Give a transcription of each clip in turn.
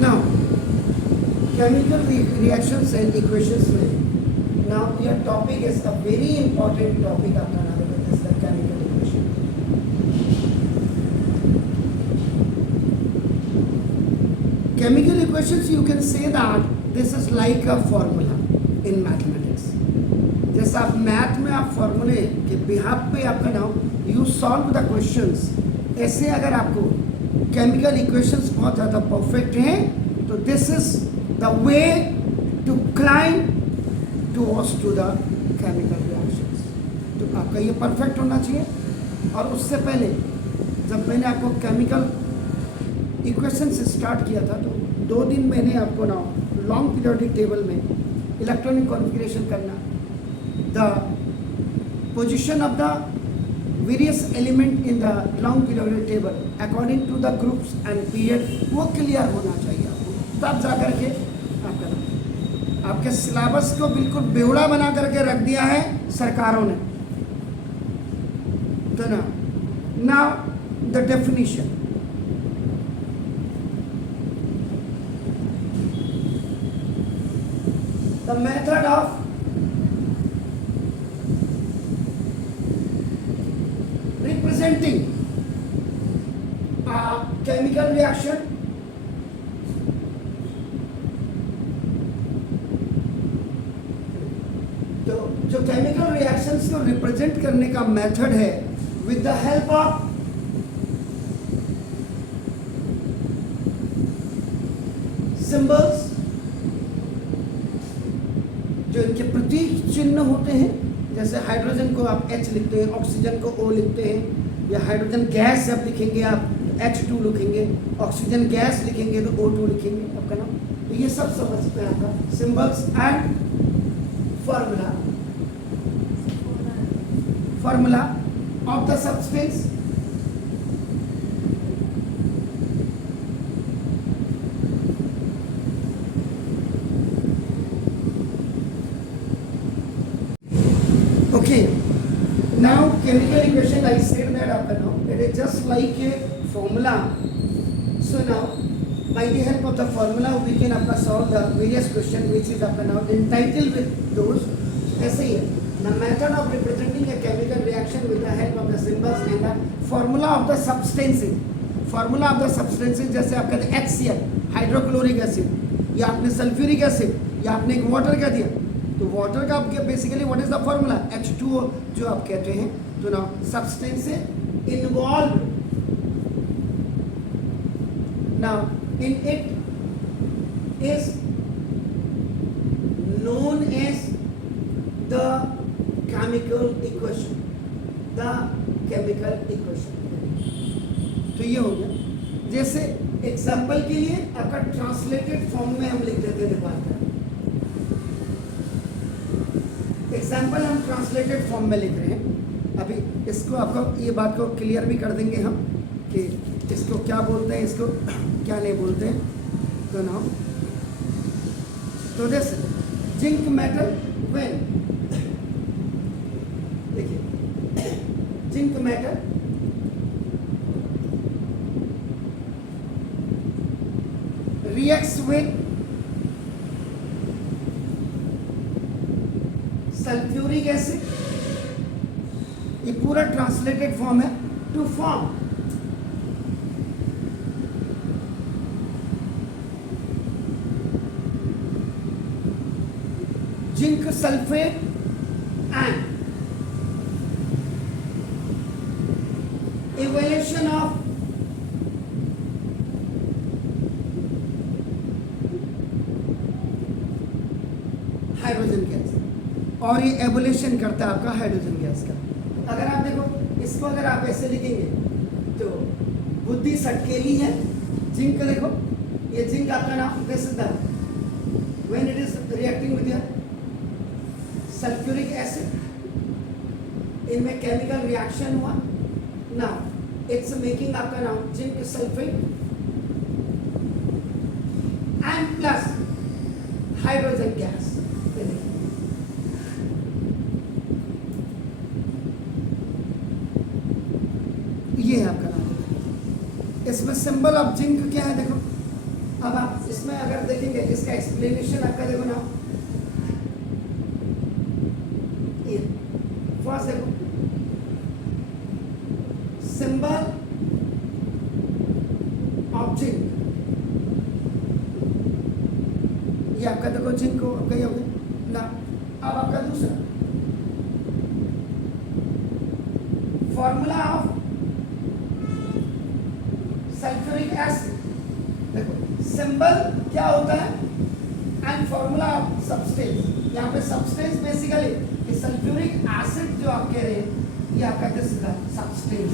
Now, chemical reactions and equations में now your topic is a very important topic आपका नाम है is the chemical equation. Chemical equations you can say that this is like a formula in mathematics. जैसा आप math में आप फॉर्मूले के बिहाफ पे आपका नाम यू सॉल्व द क्वेश्चंस, ऐसे अगर आपको केमिकल इक्वेशंस बहुत ज़्यादा परफेक्ट हैं तो this is the way to climb towards to the chemical reactions. तो आपका ये परफेक्ट होना चाहिए. और उससे पहले जब मैंने आपको केमिकल इक्वेशंस स्टार्ट किया था तो 2 दिन मैंने आपको ना लॉन्ग पीरियोडिक टेबल में इलेक्ट्रॉनिक कॉन्फ़िगरेशन करना, the position of the various element in the long periodic table according to the groups and period वो क्लियर होना चाहिए आपको. तब जा कर के आपके सिलेबस को बिल्कुल बेवड़ा बना करके रख दिया है सरकारों ने. तो now the definition. The method of representing a chemical reaction तो जो केमिकल रिएक्शंस को रिप्रेजेंट करने का मेथड है with the help of symbols, जो इनके प्रतीक चिन्ह होते हैं. जैसे हाइड्रोजन को आप H लिखते हैं, ऑक्सीजन को O लिखते हैं, या हाइड्रोजन गैस जब लिखेंगे आप H2 लिखेंगे, ऑक्सीजन गैस लिखेंगे तो O2 लिखेंगे आपका नाम. तो ये सब समझते हैं आपका symbols and formula of the substance. Okay, now chemical equation I said that after now it is just like a formula. So now by the help of the formula we can after solve the various question which is after now entitled with those. ऐसे ही the method of representing a chemical reaction with the help of the symbols and the formula of the substances. Formula of the substances जैसे आप कहते हैं HCl hydrochloric acid, या आपने sulphuric acid, या आपने एक वाटर का दिया तो वाटर का आपके basically what is the formula H2O जो आप कहते हैं. तो ना substance involve now in it is known as the chemical equation. The chemical equation तो ये हो गया. जैसे एग्जांपल के लिए आपका ट्रांसलेटेड फॉर्म में हम लिख देते हैं. देखो एग्जाम्पल हम ट्रांसलेटेड फॉर्म में लिख रहे हैं. अभी इसको आपको ये बात को क्लियर भी कर देंगे हम कि इसको क्या बोलते हैं, इसको क्या नहीं बोलते हैं. तो नाउ तो दिस जिंक मेटल व्हेन देखिए zinc metal reacts with sulphuric acid, ये पूरा ट्रांसलेटेड फॉर्म है, to form zinc sulphate and evaluation of hydrogen gas. और ये एवोल्यूशन करता है आपका हाइड्रोजन गैस का. अगर आप देखो इसको अगर आप ऐसे लिखेंगे तो बुद्धि सटकेली है. जिंक देखो ये जिंक आपका नाम this is the when it is reacting with your sulphuric acid, इनमें केमिकल रिएक्शन हुआ. नाउ इट्स मेकिंग आपका नाम zinc sulphate and plus hydrogen gas. ये है आपका नाम. इसमें सिंबल ऑफ जिंक क्या है देखो अब आप इसमें अगर देखेंगे इसका एक्सप्लेनेशन आपका देखो ना, ये फर्स्ट देखो सिंबल ऑफ जिंक, ये आपका देखो जिंक को आपका ये हो गया ना। अब आपका दूसरा फॉर्मूला ऑफ सल्फ्यूरिक एसिड, देखो सिंबल क्या होता है एंड फॉर्मूला ऑफ सब्सटेंस। यहाँ पे सब्सटेंस बेसिकली ये सल्फ्यूरिक एसिड जो आप कह रहे हैं ये आपका दिस इज द सब्सटेंस।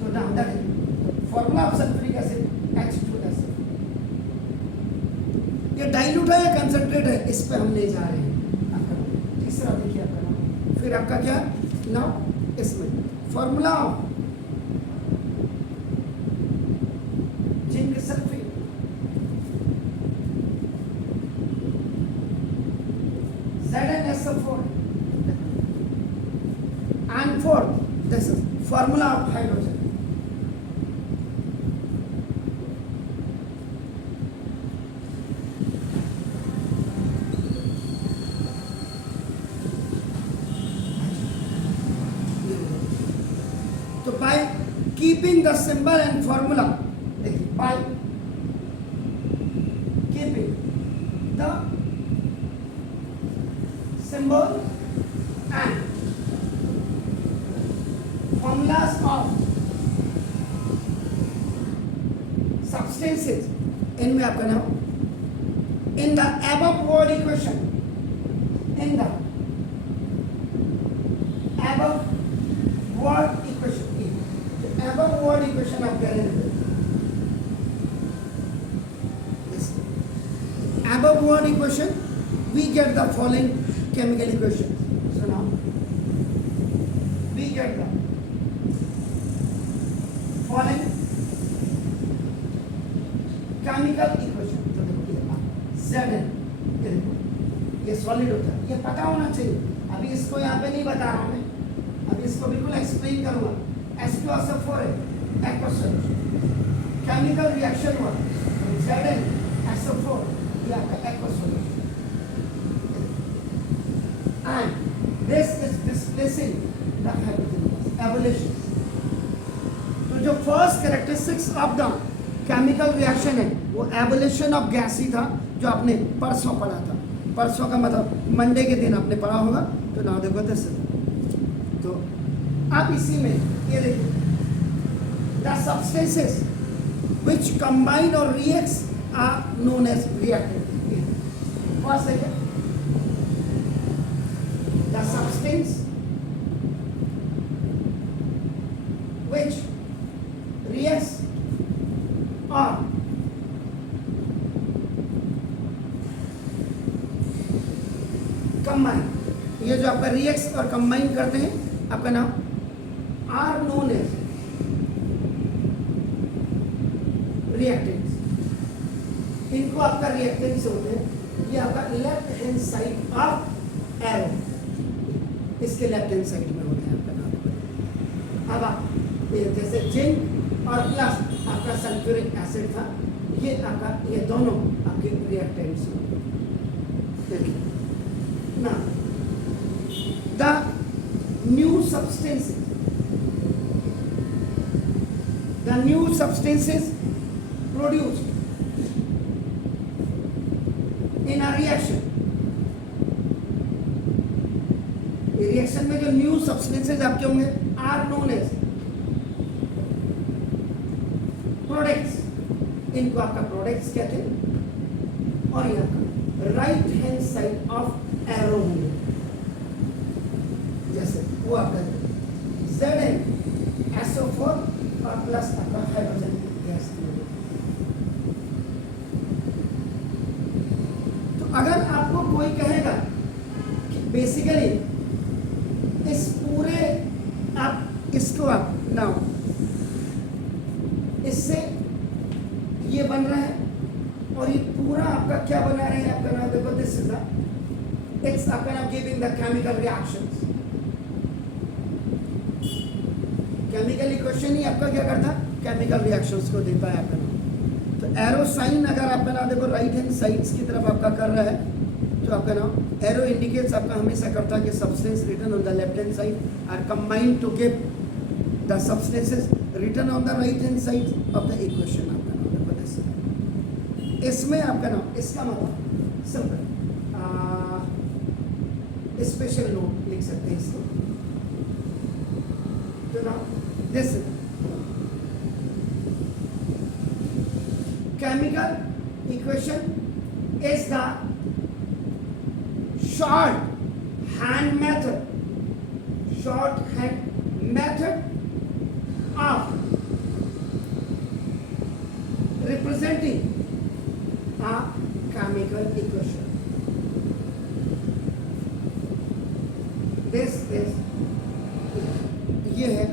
तो now that is formula of sulphuric acid H2SO। ये डाइल्यूट है या कंसंट्रेट है इस पे हम नहीं जा रहे हैं। आपका तीसरा देखिए आपका नाम, फिर आपका क्या नाउ इसमें formula of zinc sulphate, ZnSO4 and fourth this is formula of hydrogen। तो by keeping the symbol and formula, by keeping the symbol and formulas of substances इनमें आपका नाम in the above word equation, in the above word equation, above word equation आप कह रहे हैं above word equation we get the following chemical equations। So now we get the following chemical equation। तो देखो ये Zn, ये देखो ये सॉलिड होता है, ये पता होना चाहिए। अभी इसको यहाँ पे नहीं बता रहा हूँ मैं, अभी इसको बिल्कुल एक्सप्लेन करूँगा। H2SO4 है aqueous solution, केमिकल रिएक्शन हुआ ZnSO4 ये आपका aqueous solution and this is displacing the hydrogen gas, abolition। तो जो first characteristics of the chemical reaction है वो एबोलिशन ऑफ गैस ही था, जो आपने परसों पढ़ा था। परसों का मतलब मंडे के दिन आपने पढ़ा होगा। तो ना देखो दिस, तो अब इसी में ये देखो the substances which combine or reacts are known as reactant. First है the substance which reacts or combine, ये जो आपका रिएक्ट्स और कंबाइन करते हैं आपका नाम आर नोन एज रिएक्टेंट्स। इनको आपका रिएक्टेंट्स होते हैं, ये आपका left hand side of arrow, इसके लेफ्ट हैंड साइड में होते हैं आपका नाम। अब आप जैसे जिंक और प्लस आपका सल्फ्यूरिक एसिड था, ये आपका ये दोनों आपके रिएक्टेंट्स। ना the new substances, the new substances produced in a reaction, reaction में जो न्यू सब्सटेंसेस आपके होंगे आर नोन एज प्रोडक्ट्स। इनको आपका प्रोडक्ट्स कहते हैं। और ये आपका right hand side of arrow होंगे, जैसे वो आपका ZnSO4 और प्लस आपका हाइड्रोजन गैस। तो अगर आपको कोई कहेगा कि बेसिकली इस पूरे आप इसको आप नाउ इससे ये बन रहा है और ये पूरा आपका क्या बना रहे हैं आपका नाम देखो दिस इज द इट्स आपका नाम giving the chemical reactions. Chemical equation ही आपका क्या करता है, केमिकल रिएक्शंस को देता है आपका नाम। एरो साइन अगर आपका नाम देखो राइट हैंड साइड्स की तरफ आपका कर रहा है तो आपका नाम एरो इंडिकेट्स आपका हमेशा करता है कि substance written on the left hand side are combined to give the substances written on the right hand side of the equation आपका नाम देखो दिस। इसमें आपका नाम इसका मतलब सिंपल स्पेशल नोट लिख सकते हैं इसको। तो ना this chemical equation is the shorthand method of representing a chemical equation. This ये है